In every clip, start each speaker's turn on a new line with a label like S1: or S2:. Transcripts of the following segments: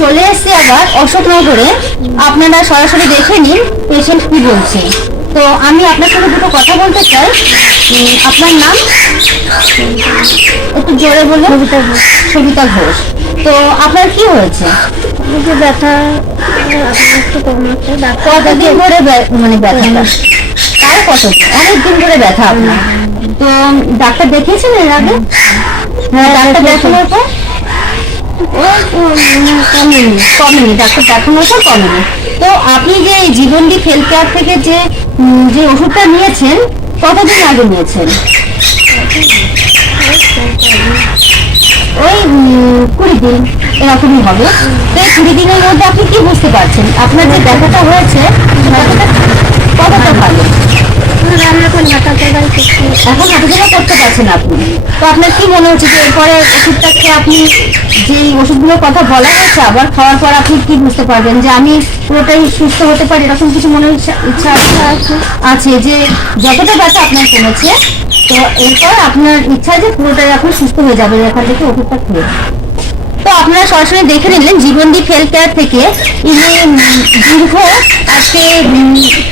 S1: চলে এসেছি আবার অশোকনগরে। আপনারা সরাসরি দেখে নিন পেশেন্ট কি বলছে। তো আমি আপনার সঙ্গে দুটো কথা বলতে চাই। আপনার নাম? একটু জোরে বলুন। সবিতা ঘোষ। সবিতা ঘোষ। তো আপনার কি হয়েছে?
S2: ব্যথা একটু কম আছে
S1: কতদিন ধরে মানে ব্যথা তার কত অনেক দিন ধরে ব্যথা আপনার। তো ডাক্তার দেখিয়েছেন এর আগে? হ্যাঁ ডাক্তার দেখানোর পর? কমেনি ডাক্তার দেখানোর পর তো আপনি যে জীবনদীপ হেলথ কেয়ার থেকে যে যে ওষুধটা নিয়েছেন, কতদিন আগে নিয়েছেন? ওই কুড়ি দিন, এরকমই হবে। তো এই কুড়ি দিনের মধ্যে আপনি কি বুঝতে পারছেন? আপনার যে ব্যথাটা হয়েছে ব্যথাটা কতটা ভালো
S2: আমি এখন হাঁটা চলায় করছি
S1: এখন হাঁটাচলা করতে পারছেন আপনি। তো আপনার কি মনে হচ্ছে যে এরপরে ওষুধটা খেয়ে আপনি যে ওষুধগুলোর কথা বলা হয়েছে, আবার খাওয়ার পর আপনি কি বুঝতে পারবেন? যে আমি পুরোটাই সুস্থ হতে পারি, এরকম কিছু মনে ইচ্ছা ইচ্ছা আছে? যে যতটা ব্যথা আপনার কমেছে, তো এরপর আপনার ইচ্ছা যে পুরোটাই আপনি সুস্থ হয়ে যাবেন এখান থেকে ওষুধটা খেয়ে তো আপনারা সরাসরি দেখে নিলেন জীবনদীপ হেলথ কেয়ার থেকে। ইনি দীর্ঘ আজকে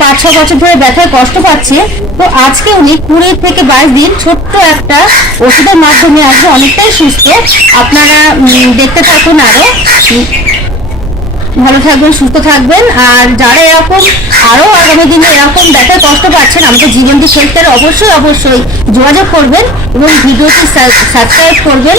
S1: পাঁচ, ছ বছর ধরে ব্যথায় কষ্ট পাচ্ছে। তো আজকে উনি কুড়ি থেকে বাইশ দিন ছোট্ট একটা ওষুধের মাধ্যমে আজকে অনেকটাই সুস্থ। আপনারা দেখতে থাকুন আরও। ভালো থাকবেন, সুস্থ থাকবেন। আর যারা এরকম, আরও আগামী দিনে এরকম ব্যথায় কষ্ট পাচ্ছেন, আমাদের হেলথ কেয়ার অবশ্যই অবশ্যই যোগাযোগ করবেন এবং ভিডিওটি সাবস্ক্রাইব করবেন।